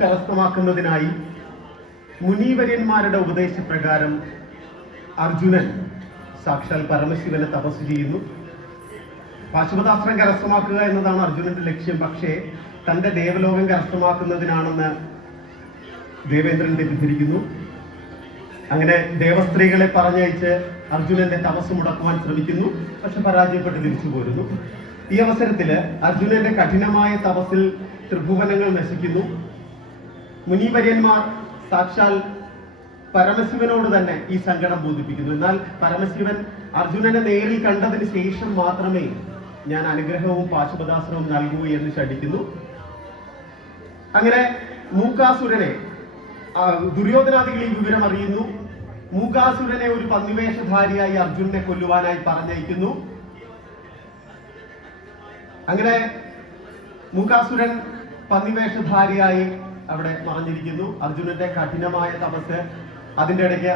കരസ്ഥമാക്കുന്നതിനായി മുനീവര്യന്മാരുടെ ഉപദേശപ്രകാരം അർജുനൻ സാക്ഷാൽ പരമശിവനെ തപസ് ചെയ്യുന്നു. പാശുപതാസ്ത്രം കരസ്ഥമാക്കുക എന്നതാണ് അർജുനന്റെ ലക്ഷ്യം. പക്ഷേ തന്റെ ദേവലോകം കരസ്ഥമാക്കുന്നതിനാണെന്ന് ദേവേന്ദ്രൻ തെറ്റിദ്ധരിക്കുന്നു. അങ്ങനെ ദേവസ്ത്രീകളെ പറഞ്ഞയച്ച് അർജുനന്റെ തപസ് മുടക്കുവാൻ ശ്രമിക്കുന്നു. പക്ഷെ പരാജയപ്പെട്ട് തിരിച്ചു പോരുന്നു. ഈ അവസരത്തിൽ അർജുനന്റെ കഠിനമായ തപസ്സിൽ ത്രിഭുവനങ്ങൾ നശിക്കുന്നു. മുനിവര്യന്മാർ സാക്ഷാൽ പരമശിവനോട് തന്നെ ഈ സങ്കടം ബോധിപ്പിക്കുന്നു. എന്നാൽ പരമശിവൻ അർജുനനെ നേരിൽ കണ്ടതിന് ശേഷം മാത്രമേ ഞാൻ അനുഗ്രഹവും പാശുപദാസനവും നൽകൂ എന്ന് ശഠിക്കുന്നു. അങ്ങനെ മൂക്കാസുരനെ ദുര്യോധനാദികൾ ഈ വിവരം അറിയുന്നു. മൂകാസുരനെ ഒരു പന്നിവേഷധാരിയായി അർജുനനെ കൊല്ലുവാനായി പറഞ്ഞയക്കുന്നു. അങ്ങനെ മൂകാസുരൻ പന്നിവേഷധാരിയായി അവിടെ മറഞ്ഞിരിക്കുന്നു അർജുനന്റെ കഠിനമായ തപസ് അതിന്റെ ഇടയ്ക്ക്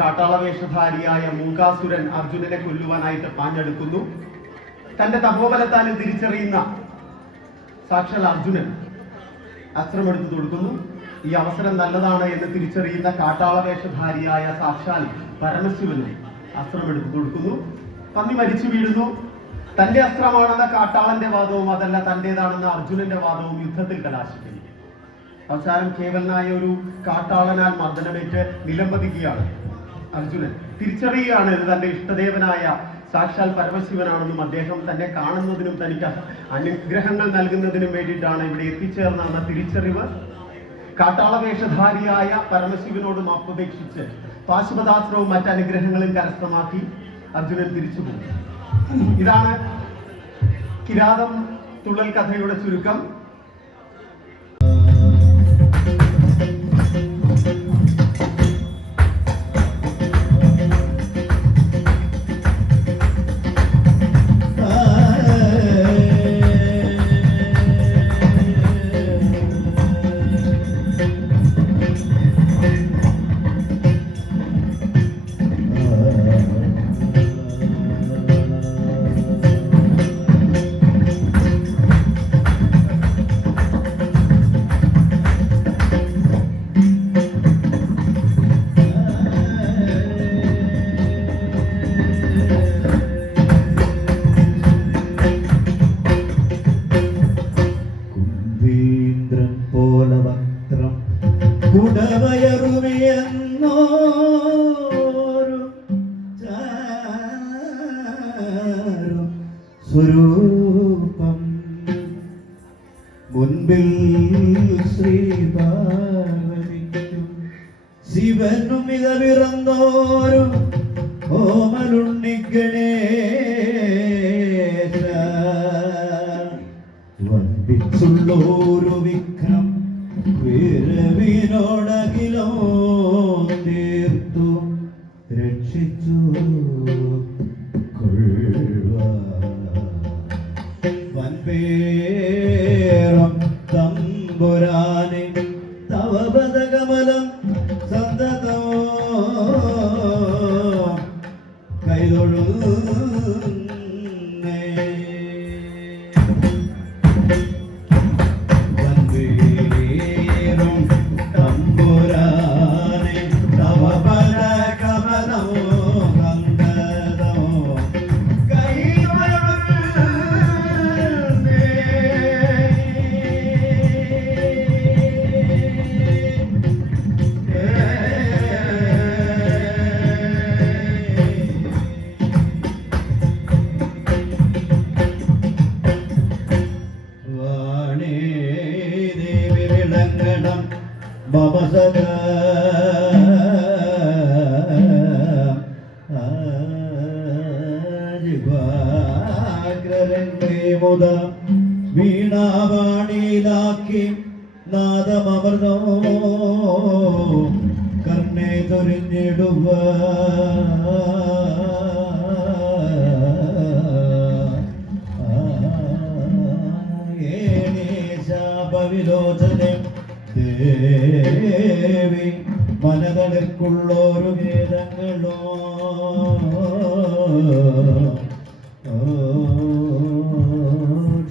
കാട്ടാള വേഷധാരിയായ മൂകാസുരൻ അർജുനനെ കൊല്ലുവാനായിട്ട് പാഞ്ഞെടുക്കുന്നു. തന്റെ തപോബലത്താലും തിരിച്ചറിയുന്ന സാക്ഷാൽ അർജുനൻ അസ്ത്രമെടുത്തു കൊടുക്കുന്നു ഈ അവസരം നല്ലതാണ് എന്ന് തിരിച്ചറിയുന്ന കാട്ടാള വേഷധാരിയായ സാക്ഷാൽ പരമശിവന് അസ്ത്രമെടുത്തു കൊടുക്കുന്നു പന്നി മരിച്ചു വീഴുന്നു. തന്റെ അസ്ത്രമാണെന്ന കാട്ടാളന്റെ വാദവും അതല്ല തന്റേതാണെന്ന അർജുനന്റെ വാദവും യുദ്ധത്തിൽ കലാശിക്കുന്നു. അവസാനം കേവലനായ ഒരു കാട്ടാളനാൽ മർദ്ദനമേറ്റ് നിലംപതിക്കുകയാണ്. അർജുനൻ തിരിച്ചറിയുകയാണ് തന്റെ ഇഷ്ടദേവനായ സാക്ഷാൽ പരമശിവനാണെന്നും അദ്ദേഹം തന്നെ കാണുന്നതിനും തനിക്ക് അനുഗ്രഹങ്ങൾ നൽകുന്നതിനും വേണ്ടിയിട്ടാണ് ഇവിടെ എത്തിച്ചേർന്ന തിരിച്ചറിവ് കാട്ടാളവേഷധാരിയായ പരമശിവനോട് മാപ്പപേക്ഷിച്ച് പാശുപതാശ്രവും മറ്റ് അനുഗ്രഹങ്ങളും കരസ്ഥമാക്കി അർജുനൻ തിരിച്ചു പോകും ഇതാണ് കിരാതം തുള്ളൽ കഥയുടെ ചുരുക്കം. വക്രം കുടവയറുമിയെന്നോരു ചാരും സ്വരൂപം മുൻപിൽ ശ്രീപാർവതിക്കും ശിവനും ഇത പിറന്നോരു ഓമലുണ്ണിഗണേശ വമ്പിച്ചുള്ളോരു വിഘ്നം വീരവിനോടകിലോ തീർത്തു രക്ഷിച്ചു വൻപേറും തമ്പുരാനെ തവപദകമലം സന്തതോ കൈതൊഴുന്നേ വാണേ ദേവി വിളങ്ങണം. ഭവസക മുത. വീണാവാണിയിലാക്കി നാദമർന്നോ കർണേ ഏണീശാപവിലോചനെ ദേവി മനതടക്കുള്ളൊരു വേദങ്ങളോ.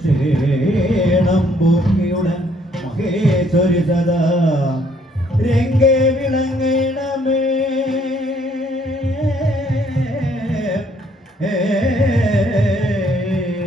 ക്ഷേണം ഭൂമിയുടെ മഹേശ്വരി സദാ.